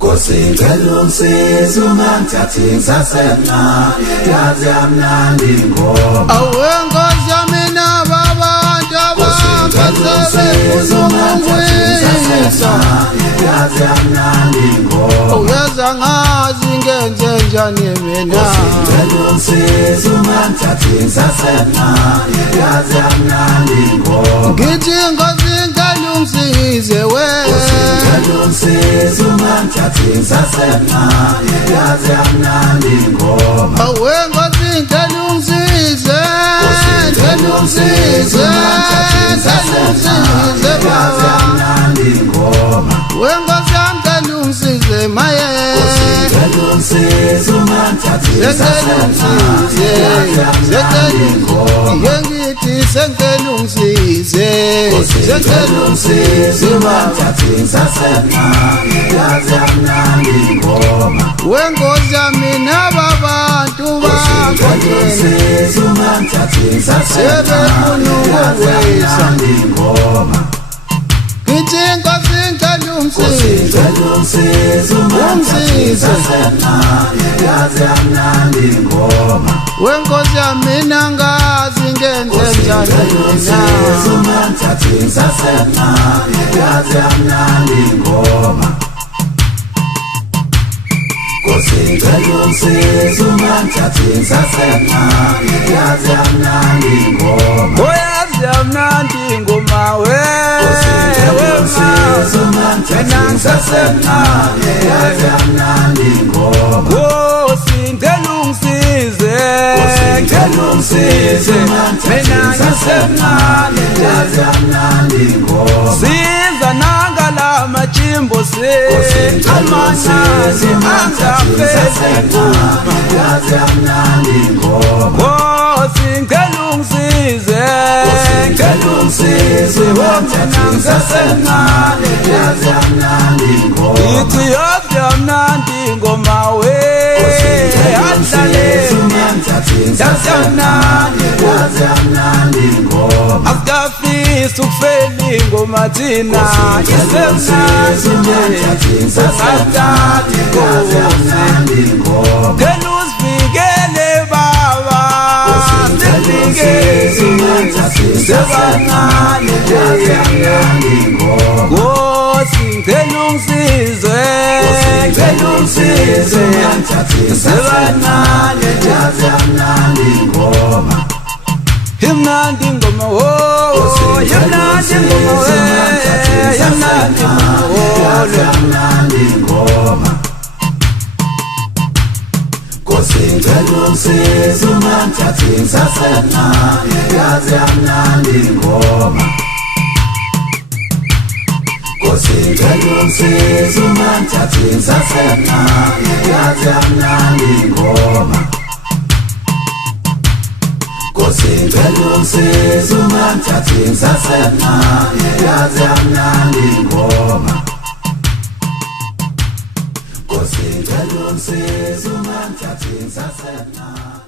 Ngicela ungisize ungangithathi ngisasemncane yazi yamnandi ingoma awe Nkosi yami nababantu abangasebefuna yazi yamnandi ingoma uyaza ngazi ngenze njani mina ngicela ungisize ungangithathi ngisasemncane yazi yamnandi ingoma ngithi Nkosi ngicela ungisize ungisize ungangithathi ngisasemncane yazi yamnandi ingoma awe Nkosi ngicela ungisize ngicela ungisize yazi yamnandi ingoma Nkosi yami ngicela ungisize maye ngicela ungisize ungangithathi ngisasemncane yazi yamnandi ingoma ngithi sengicela ungisize ngicela ungisize ungangithathi ngisasemncane yazi yamnandi ingoma Nkosi yami nababantu ngicela ungangithathi ngisasemncane yazi yamnandi ingoma ngithi Nkosi ngicela ungisize ngicela ungisize ungangithathi ngisasemncane yazi yamnandi ingoma Nkosi yami nangazi ngenze njani ungisize ungangithathi ngisasemncane yazi yamnandi ingoma ngicela ungisize ungangithathi ngisasemncane yazi yamnandi ingoma oyazi yamnandi ingoma ungisize ungangithathi ngisasemncane yazi yamnandi ingoma Nkosi ngicela ungisize ngicela ungisize mina ngisemncane yazi yamnandi ingoma siza nangala majimbo amanani angafezela yazi yamnandi ingoma Nkosi ngicela ungisize ngicela ungisize mina ngisemncane yazi yamnandi ingoma ithi yazi yamnandi ingoma yazi yamnandi ingoma akafisa ukufela ingoma thina isemnandi asithathe yazi yamnandi ingoma ngicela usivikele baba sivikele sebancane yazi yamnandi ingoma Nkosi ngicela ungisize ngicela ungisize sebancane yazi yamnandi ingoma imnandi ingoma imnandi ingoma imnandi yazi yamnandi ingoma Nkosi ngicela ungisize ungangithathi ngisasemncane yazi yamnandi ingoma Nkosi ngicela ungisize ungangithathi ngisasemncane yazi yamnandi ingoma Nkosi ngicela ungisize ungangithathi ngisasemncane yazi yamnandi ingoma Nkosi ngicela ungisize ungangithathi ngisasemncane